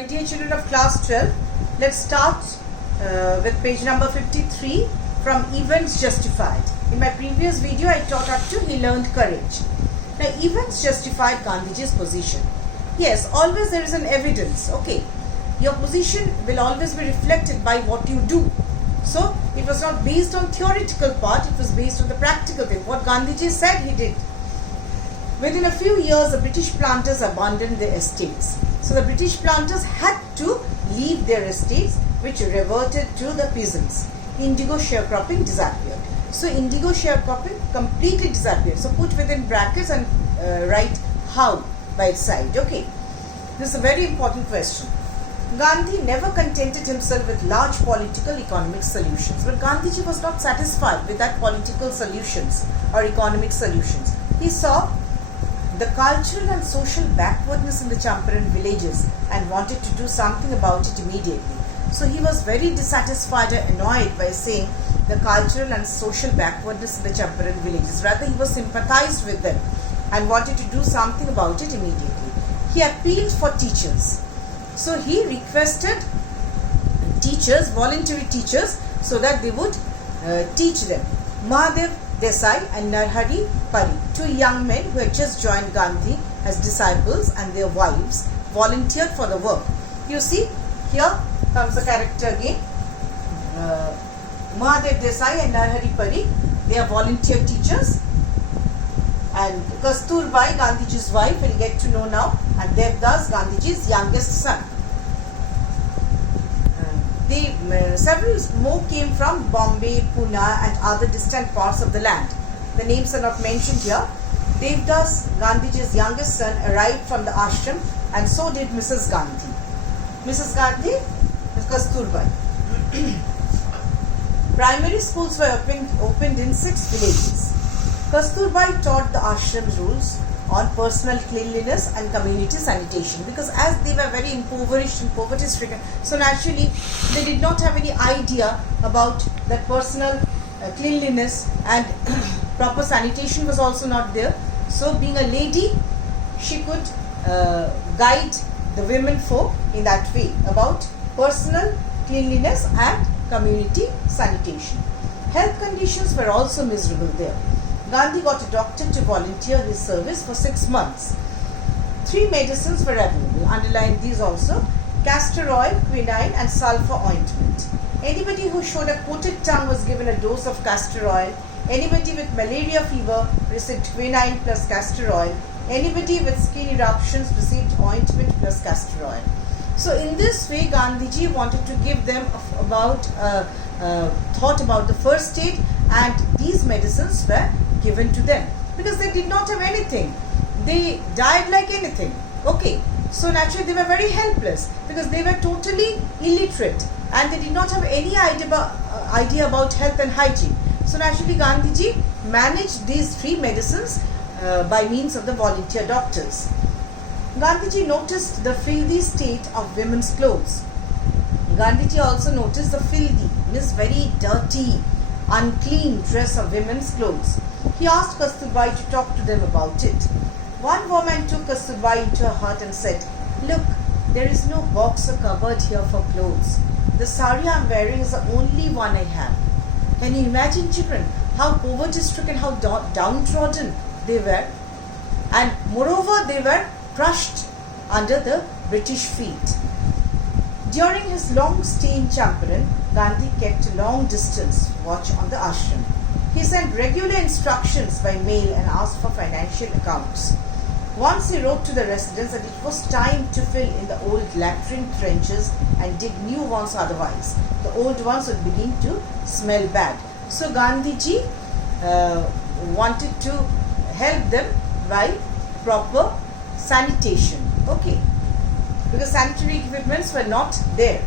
My dear children of class 12, let's start with page number 53 from Events Justified. In my previous video, I taught up to He Learned Courage. Now, events justified Gandhiji's position. Yes, always there is an evidence. Okay, your position will always be reflected by what you do. So, it was not based on theoretical part, it was based on the practical thing. What Gandhiji said, he did. Within a few years, the British planters abandoned their estates. So the British planters had to leave their estates, which reverted to the peasants. Indigo sharecropping disappeared. So indigo sharecropping completely disappeared. So put within brackets and write how by its side. Okay. This is a very important question. Gandhi never contented himself with large political economic solutions. But Gandhiji was not satisfied with that political solutions or economic solutions. He saw the cultural and social backwardness in the Champaran villages and wanted to do something about it immediately. So he was very dissatisfied and annoyed by saying the cultural and social backwardness in the Champaran villages. Rather, he was sympathized with them and wanted to do something about it immediately. He appealed for teachers. So he requested teachers, voluntary teachers, so that they would teach them. Mahadev Desai and Narhari Pari, two young men who had just joined Gandhi as disciples, and their wives volunteered for the work. You see, here comes the character again. Mahadev Desai and Narhari Pari, they are volunteer teachers. And Kasturbai, Gandhiji's wife, we'll get to know now, and Devdas, Gandhiji's youngest son. Several more came from Bombay, Pune and other distant parts of the land. The names are not mentioned here. Devdas, Gandhiji's youngest son, arrived from the ashram, and so did Mrs. Gandhi. Mrs. Gandhi is Kasturbai. Primary schools were opened in 6 villages. Kasturbai taught the ashram's rules on personal cleanliness and community sanitation, because as they were very impoverished and poverty stricken, so naturally they did not have any idea about that personal cleanliness, and proper sanitation was also not there. So being a lady, she could guide the women folk in that way about personal cleanliness and community sanitation. Health conditions were also miserable there. Gandhi got a doctor to volunteer his service for 6 months. 3 medicines were available. Underline these also: castor oil, quinine and sulfur ointment. Anybody who showed a coated tongue was given a dose of castor oil. Anybody with malaria fever received quinine plus castor oil. Anybody with skin eruptions received ointment plus castor oil. So in this way, Gandhiji wanted to give them thought about the first aid, and these medicines were given to them because they did not have anything. They died like anything. Okay, so naturally they were very helpless because they were totally illiterate and they did not have any idea about health and hygiene. So naturally Gandhiji managed these 3 medicines by means of the volunteer doctors. Gandhiji noticed the filthy state of women's clothes. Gandhiji also noticed the filthy, means very dirty, unclean dress of women's clothes. He asked Kasturbai to talk to them about it. One woman took Kasturbai into her hut and said, "Look, there is no box or cupboard here for clothes. The sari I am wearing is the only one I have." Can you imagine, children, how poverty-stricken, how downtrodden they were? And moreover, they were crushed under the British feet. During his long stay in Champaran, Gandhi kept a long distance watch on the ashram. He sent regular instructions by mail and asked for financial accounts. Once he wrote to the residents that it was time to fill in the old latrine trenches and dig new ones, otherwise the old ones would begin to smell bad. So Gandhiji wanted to help them by proper sanitation. Okay, because sanitary equipments were not there.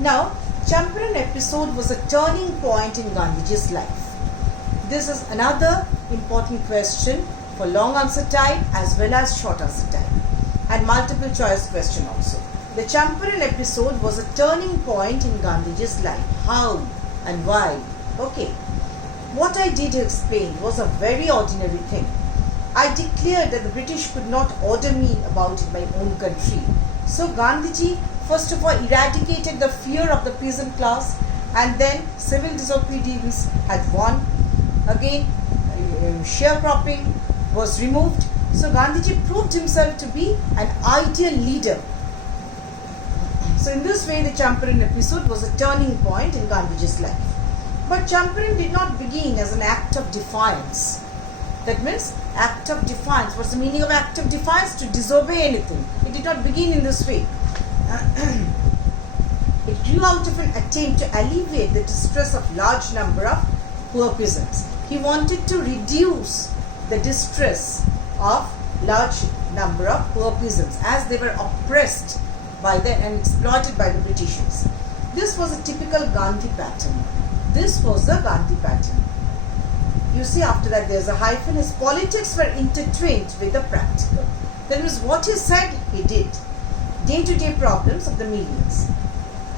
Now, Champaran episode was a turning point in Gandhiji's life. This is another important question for long answer type as well as short answer type, and multiple choice question also. The Champaran episode was a turning point in Gandhiji's life. How and why? Okay, what I did explain was a very ordinary thing. I declared that the British could not order me about in my own country. So Gandhiji first of all eradicated the fear of the peasant class, and then civil disobedience had won. Again, sharecropping was removed. So Gandhiji proved himself to be an ideal leader. So in this way, the Champaran episode was a turning point in Gandhiji's life. But Champaran did not begin as an act of defiance. That means act of defiance. What's the meaning of act of defiance? To disobey anything. It did not begin in this way. It grew out of an attempt to alleviate the distress of large number of poor peasants. He wanted to reduce the distress of large number of poor peasants as they were oppressed by them and exploited by the Britishers. This was a typical Gandhi pattern. This was the Gandhi pattern. You see, after that there's a hyphen. His politics were intertwined with the practical. That was what he said, he did. Day-to-day problems of the millions.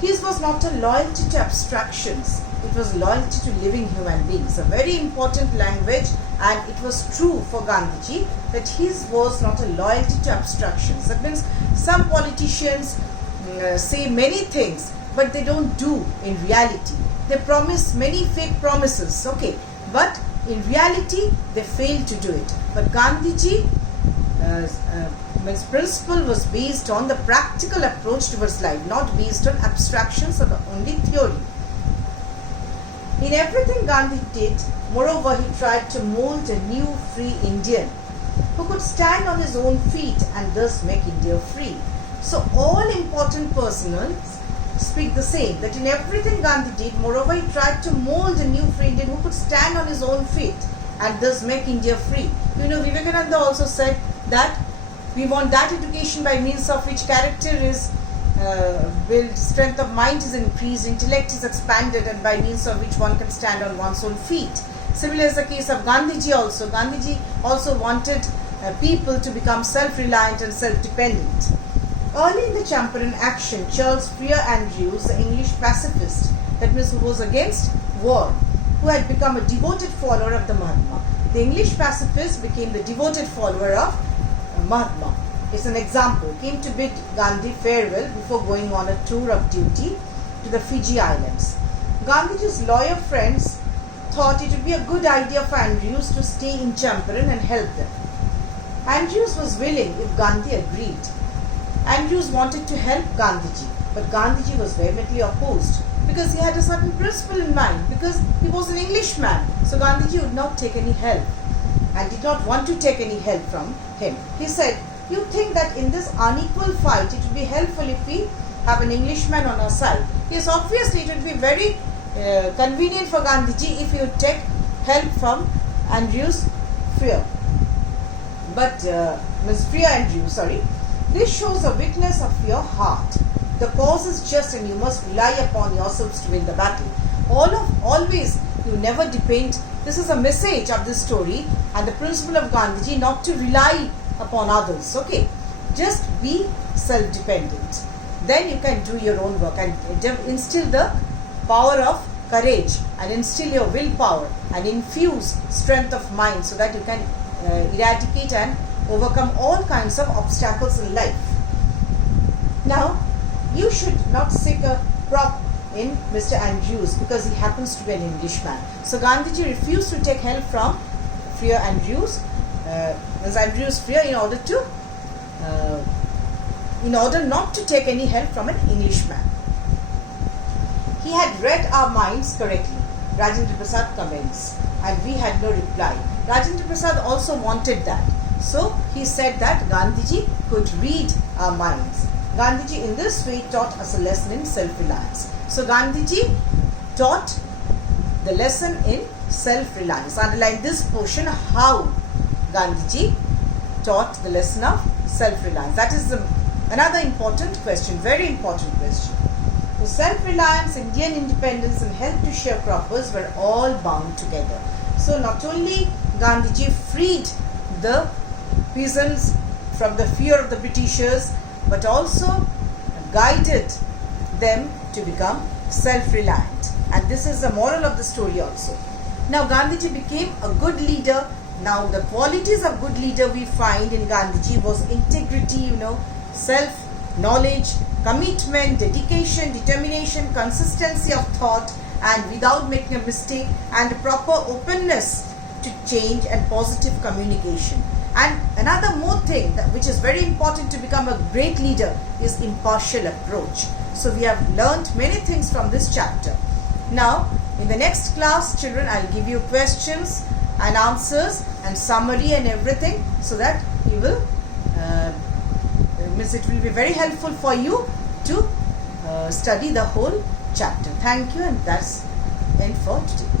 His was not a loyalty to abstractions. It was loyalty to living human beings. A very important language, and it was true for Gandhiji that his was not a loyalty to abstractions. That means some politicians say many things, but they don't do in reality. They promise many fake promises, okay, but in reality they fail to do it. But Gandhiji, his principle was based on the practical approach towards life, not based on abstractions or only theory. In everything Gandhi did, moreover, he tried to mold a new free Indian who could stand on his own feet and thus make India free. So all important persons speak the same, that in everything Gandhi did, moreover, he tried to mold a new free Indian who could stand on his own feet and thus make India free. You know, Vivekananda also said that we want that education by means of which character is built, strength of mind is increased, intellect is expanded, and by means of which one can stand on one's own feet. Similar is the case of Gandhiji also. Gandhiji also wanted people to become self-reliant and self-dependent. Early in the Champaran action, Charles Freer Andrews, the English pacifist, that means who was against war, who had become a devoted follower of the Mahatma. The English pacifist became the devoted follower of Mahatma. It's an example. Came to bid Gandhi farewell before going on a tour of duty to the Fiji Islands. Gandhiji's lawyer friends thought it would be a good idea for Andrews to stay in Champaran and help them. Andrews was willing if Gandhi agreed. Andrews wanted to help Gandhiji, but Gandhiji was vehemently opposed because he had a certain principle in mind, because he was an Englishman. So Gandhiji would not take any help and did not want to take any help from him. He said, "You think that in this unequal fight it would be helpful if we have an Englishman on our side?" Yes, obviously it would be very convenient for Gandhiji if he would take help from Andrews Freer. But Ms. Freer Andrews, this shows a weakness of your heart. The cause is just and you must rely upon yourselves to win the battle. Always, you never depend. This is a message of this story and the principle of Gandhiji, not to rely upon others. Okay, just be self-dependent. Then you can do your own work and instill the power of courage and instill your willpower and infuse strength of mind so that you can eradicate and overcome all kinds of obstacles in life. Now, you should not seek a prop in Mr. Andrews because he happens to be an Englishman. So Gandhiji refused to take help from Freer Andrews, Andrews Freer, in order not to take any help from an Englishman. He had read our minds correctly, Rajendra Prasad comments, and we had no reply. Rajendra Prasad also wanted that. So he said that Gandhiji could read our minds. Gandhiji in this way taught us a lesson in self-reliance. So Gandhiji taught the lesson in self-reliance. Underline this portion, how Gandhiji taught the lesson of self-reliance. That is another important question, very important question. So self-reliance, Indian independence and help to sharecroppers were all bound together. So not only Gandhiji freed the peasants from the fear of the Britishers, but also guided them to become self-reliant. And this is the moral of the story also. Now Gandhiji became a good leader Now the qualities of good leader we find in Gandhiji was integrity, self-knowledge, commitment, dedication, determination, consistency of thought, and without making a mistake, and proper openness to change and positive communication. And another more thing which is very important to become a great leader is impartial approach. So we have learnt many things from this chapter. Now in the next class, children, I'll give you questions and answers and summary and everything, so that you will it will be very helpful for you to study the whole chapter. Thank you, and that's end for today.